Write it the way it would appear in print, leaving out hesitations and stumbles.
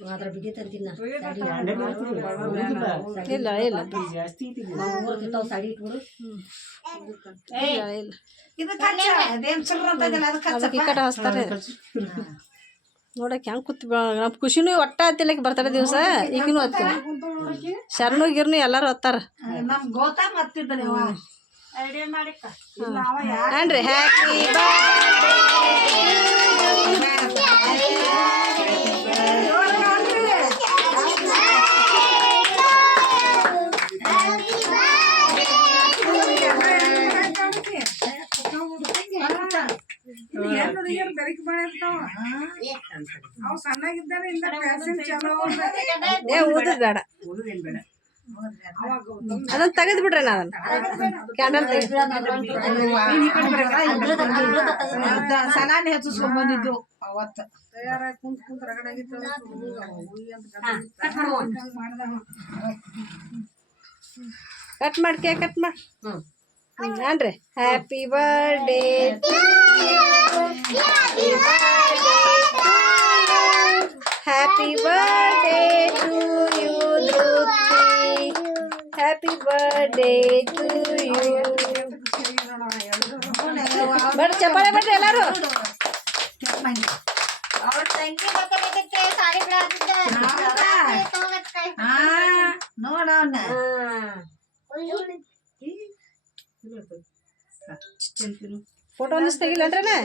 ಅದ್ರ ಬಿದ್ದಿ ತಂತಿನ ಇಲ್ಲ ಇಲ್ಲ ಮೂರ್ತಿರ್ತಾವ ಸಾಡಿ ಇಟ್ಬಿಡು ಇಲ್ಲ ಇಲ್ಲ ಇದು ಕಚ್ಚ ಅದೇನ್ ಚರ್ರ ಅಂತ ಇದೆಯಲ್ಲ ಅದು ಕಚ್ಚ ಅದಕ್ಕೆ ಈ ಕಡೆ ಹಚ್ತಾರೆ ನೋಡಕ್ಕೆ ಹೆಂಗೆ ಕೂತ್ ನಮ್ಮ ಖುಷಿನೂ ಒಟ್ಟ ಹತ್ತಿಲಕ್ಕೆ ಬರ್ತಾರೆ ದಿವಸ ಈಗಿನೂ ಹತ್ತಿಲ್ಲ ಶರಣು ಗಿರ್ನು ಎಲ್ಲರೂ ಹತ್ತಾರ ನಮ್ ಗೋತಾ ಮತ್ತಿದ್ದಾನೆ ಅವ ಐಡಿಯಾ ಮಾಡಿಕ್ಕ ಇಲ್ಲ ಅವ ಯಾರು ಏನ್ರಿ ಹ್ಯಾಪಿ ಹುಡುಗಿಯರು ಬೆರಕೆ ಮಾಡಿರ್ತಾವ ಅವ್ ಸಣ್ಣಗಿದ್ದಾರೆ ಇಂದ ಪ್ಯಾಸೆಂಜ್ ಚಲೋ ಏ ಊದದ್ ಬೇಡ ಅದನ್ನ ತೆಗೆದು ಬಿಡ್ರಿ ನಾ ಅದನ್ನ ಕ್ಯಾಂಡಲ್ ಸಲಾನೆ ಹೆಚ್ಚಿಸ್ಕೊಂಡ್ ಬಂದಿದ್ದು ಅವತ್ತು ತಯಾರಾಗಿ ಕುಂತ ರಗಡಾಗಿತ್ತು ಕಟ್ ಮಾಡಿ ಕೇಕ್ ಕಟ್ ಮಾಡಿ ಏನ್ರಿ happy birthday happy birthday to you Dhruti happy birthday to you but ಚಪ್ಪಾಳೆ ಬಡ್ರಿ ಎಲ್ಲರೂ ನೋಡವನ್ನ ಫೋಟೋ ಒಂದಿಷ್ಟು ತೆಗಿಲ್ಲ ಅಂದ್ರೆ